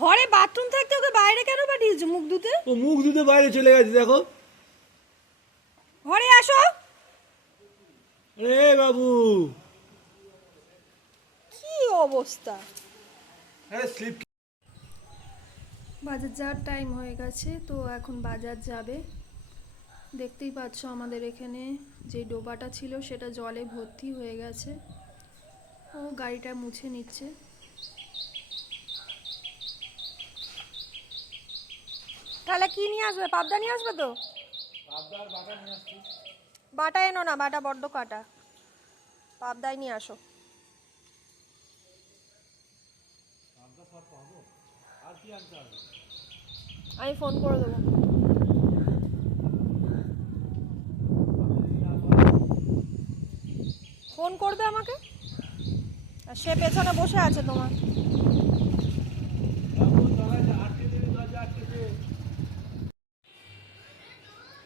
ঘরে বাথরুম থাকতে ওকে বাইরে কেন পাঠিয়েছো মুখ ধুতে? ও মুখ ধুতে বাইরে চলে গেছে দেখো। ঘরে আসো। আরে বাবু, কি অবস্থা! আরে স্লিপ। বাজার যাওয়ার টাইম হয়ে গেছে, তো এখন বাজার যাবে। দেখতেই পাচ্ছ আমাদের এখানে যে ডোবাটা ছিল সেটা জলে ভর্তি হয়ে গেছে। ও গাড়িটা মুছে নিচ্ছে। তাহলে কি নিয়ে আসবে? পাবদা নিয়ে আসবে তো? বাটা এনো না, বাটা বড্ড কাটা। পাবদাই নিয়ে আসো। আমি ফোন করে দেবো। ফোন করবে আমাকে, আর সে পেছনে বসে আছে তোমার।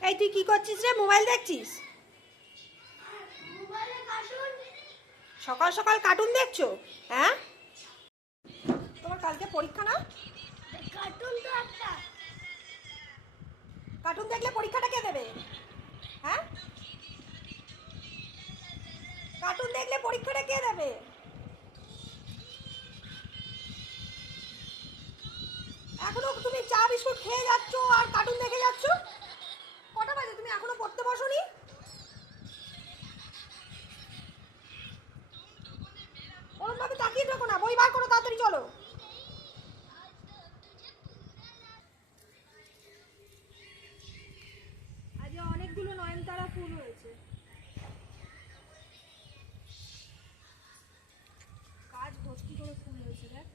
এই তুই কি করছিস রে? মোবাইল দেখছিস? সকাল সকাল কার্টুন দেখছো? হ্যাঁ, তোমার কালকে পরীক্ষা না? কার্টুন দেখলে পরীক্ষাটা কে দেবে? হ্যাঁ, কার্টুন দেখলে পরীক্ষাটা কে দেবে? এখনো তুমি চা বিস্কুট খেয়ে যাচ্ছ আর কার্টুন দেখে যাচ্ছ। কটা বাজে? তুমি এখনো পড়তে বসোনি? ওরম ভাবে তাকিয়ে থাকো না, বই বার করো তাড়াতাড়ি, চলো। আজকে অনেকগুলো নয়নতারা ফুল হয়েছে। কাজ ভর্তি করে ফুল হয়েছে দেখ।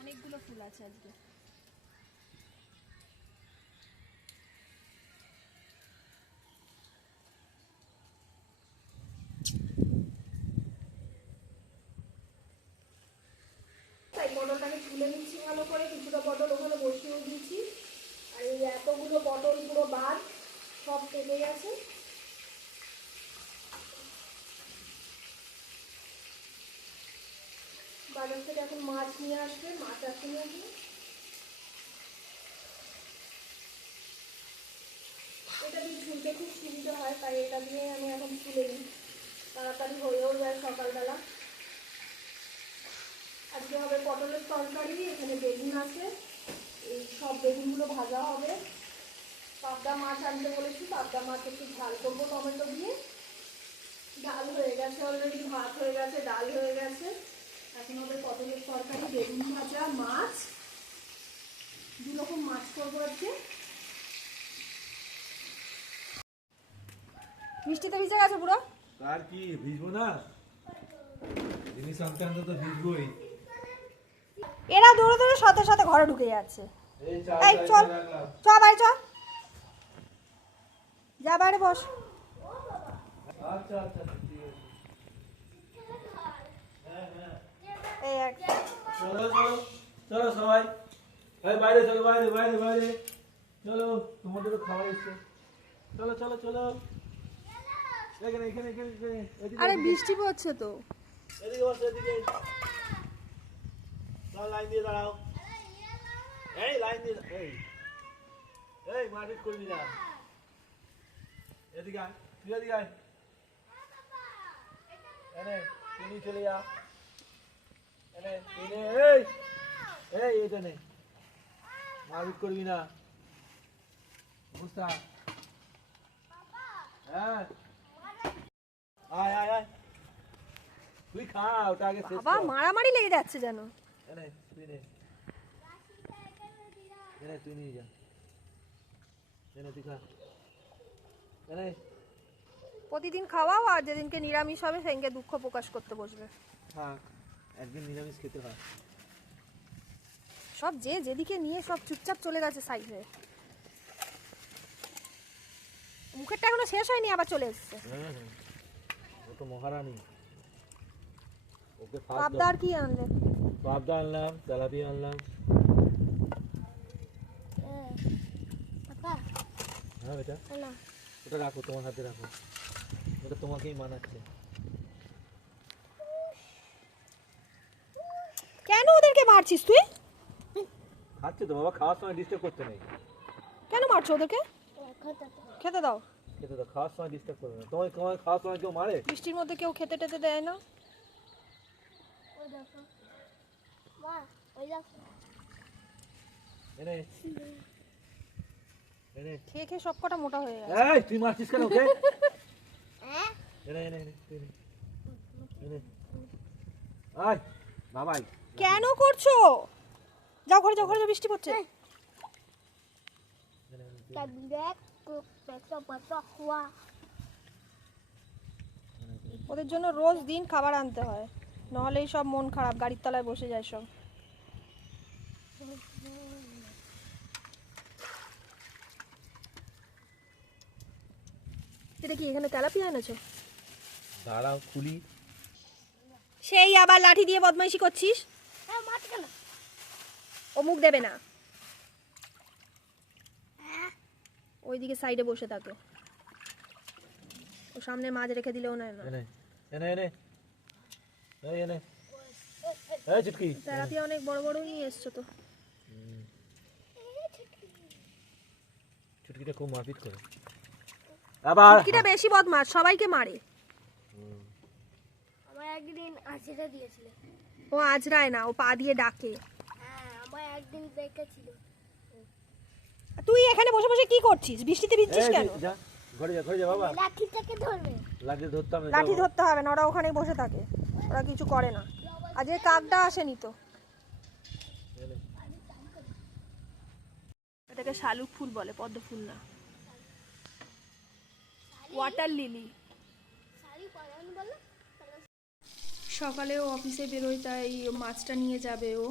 অনেকগুলো ফুল আছে আজকে। তাই পটলটাকে তুলে নিচ্ছি ভালো করে, কিছুটা পটল ওখানে বসিয়েও দিচ্ছি। আর এই এতগুলো পটল পুরো বাদ সব কেটে গেছে। বাজার থেকে এখন মাছ নিয়ে আসবে, মাছ আসেনি এখন। এটা দিয়ে ঝুলতে খুব সুবিধা হয়, তাই এটা দিয়ে আমি এখন তুলে নিই, তাড়াতাড়ি হয়েও যায় সকালবেলা। আজকে হবে পটলের তরকারি, এখানে বেগুন আছে, এই সব বেগুনগুলো ভাজা হবে। পাবদা মাছ আনতে বলেছি, পাবদা মাছ একটু ঝাল করবো টমেটো দিয়ে। ডাল হয়ে গেছে অলরেডি, ভাত হয়ে গেছে, ডাল হয়ে গেছে। এখন হবে পটলের তরকারি, বেগুন ভাজা, মাছ, দু রকম মাছ করবো আজকে। বৃষ্টিতে ভিজে গেছে পুরো। আর কি ভিজবো না? জিনিস আনতে আনতে তো ভিজবোই। এরা দৌড়ে দৌড়ে সাথে সাথে ঘরে ঢুকে যাচ্ছে। এই চল, চ বাইরে চ, যা বাইরে বস। আচ্ছা আচ্ছা ঠিক আছে। এই এক চলো চলো চলো সবাই, এই বাইরে চলো, বাইরে বাইরে বাইরে চলো, তোমাদের তো খাবার এসছে। চলো চলো চলো, এখানে এখানে এখানে এদিকে, আরে বৃষ্টি পড়ছে তো। এদিকে বসো, এদিকে চল, লাইন দিয়ে দাঁড়াও। এই লাইন দিয়ে, এই এই মারপিট করবি না। এদিকে আয়, তুই এদিকে আয়। এনে তুই চলে যা। এনে তুই নে, এই এই এটা নে, মারপিট করবি না, বুঝতা? হ্যাঁ, আয় আয় আয়, তুই খা, ওটা আগে শেষ বাবা কর। মারামারি লেগে যাচ্ছে যেন। এনে তুই নে, এনে তুই নিয়ে যা, এনে তুই খা, এনে। প্রতিদিন খাওয়াও, আর যেদিনকে নিরামিষ হবে সেদিনকে দুঃখ প্রকাশ করতে বসবে। হ্যাঁ, একদিন নিরামিষ খেতে হয়। সব যে যেদিকে নিয়ে সব চুপচাপ চলে গেছে সাইড হয়ে। মুখেরটা এখনো শেষ হয়নি, আবার চলে এসছে। ও তো মহারানী, ওকে পাবদা আর কি আনলে? পাবদা আনলাম, তেলাপিয়া আনলাম। হ্যাঁ বেটা, ওটা রাখো, তোমার হাতে রাখো, ওটা তোমাকেই মানাচ্ছে। কেন ওদেরকে মারছিস তুই? খাচ্ছে তো বাবা, খাওয়ার সময় ডিস্টার্ব করতে নেই। কেন মারছো ওদেরকে? খেতে দাও। খেতে তো খাওয়ার সময় ডিস্টার্ব করবে না। তোমার তোমার খাওয়ার সময় কেউ মারে? বৃষ্টির মধ্যে কেউ খেতে টেতে দেয় না। এনে এনে খেয়ে খেয়ে সব কটা মোটা হয়ে গেছে। এই তুই মারছিস কেন ওকে? এনে এনে এনে তুই এনে। এনে আয় বাবাই। কেন করছো? যাও ঘরে যাও, ঘরে যাও, বৃষ্টি পড়ছে। ওদের জন্য রোজ দিন খাবার আনতে হয়, নাহলেই সব মন খারাপ, গাড়ির তলায় বসে যায় সব। এটা কি এখানে তেলাপিয়া এনেছো? দাঁড়াও খুলি। সেই আবার লাঠি দিয়ে বদমাইশি করছিস। ও মুখ দেবে না, ওইদিকে সাইডে বসে থাকে। ও সামনে মাছ রেখে দিলেও নেয় না। এনে এনে এনে এই এনে এই চুটকি। তেলাপিয়া অনেক বড় বড় নিয়ে এসছো তো। চুটকিটা খুব মারপিট করে। আবার কিটা বেশি বদমাশ, সবাইকে মারে। আমার একদিন আঁচিটা দিয়েছিল। ও আজরায় না, ও পা দিয়ে ডাকে। হ্যাঁ, আমার একদিন দেখেছিল। তুই এখানে বসে বসে কি করছিস? বৃষ্টিতে ভিজছিস এই কেন? যা ঘরে যা, ঘরে যা বাবা। লাঠিটাকে ধরবে। লাঠি ধরতে হবে। লাঠি ধরতে হবে না, ওরা ওখানেই বসে থাকে, ওরা কিছু করে না। আজকে কাকটা আসেনি তো। এটাকে শালুক ফুল বলে, পদ্ম ফুল না। Water lily. শাড়ি পরান বলো। সকালে ও অফিসে বেরোয়, তাই মাছটা নিয়ে যাবে। ও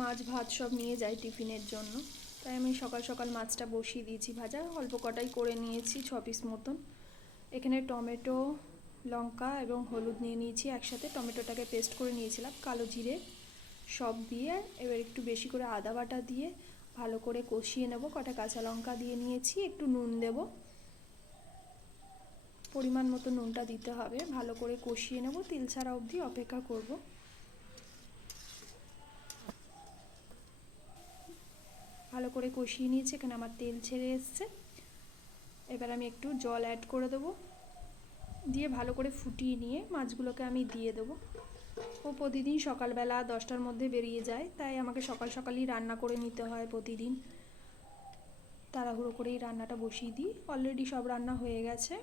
মাছ ভাত সব নিয়ে যায় টিফিনের জন্য, তাই আমি সকাল সকাল মাছটা বসিয়ে দিয়েছি ভাজা। অল্প কটাই করে নিয়েছি, 6 পিস মতন। এখানে টমেটো, লঙ্কা এবং হলুদ নিয়ে নিয়েছি একসাথে। টমেটোটাকে পেস্ট করে নিয়েছিলাম, কালো জিরে সব দিয়ে। এবার একটু বেশি করে আদা বাটা দিয়ে ভালো করে কষিয়ে নেব। কটা কাঁচা লঙ্কা দিয়ে নিয়েছি, একটু নুন দেব, পরিমাণ মতো নুনটা দিতে হবে। ভালো করে কষিয়ে নেব, তেল ছাড়া অবধি অপেক্ষা করব। ভালো করে কষিয়ে নিয়েছি, এখানে আমার তেল ছেড়ে এসছে। এবার আমি একটু জল অ্যাড করে দেবো, দিয়ে ভালো করে ফুটিয়ে নিয়ে মাছগুলোকে আমি দিয়ে দেবো। ও প্রতিদিন সকালবেলা 10টার মধ্যে বেরিয়ে যায়, তাই আমাকে সকাল সকালই রান্না করে নিতে হয় প্রতিদিন। তাড়াহুড়ো করেই রান্নাটা বসিয়ে দিই। অলরেডি সব রান্না হয়ে গেছে।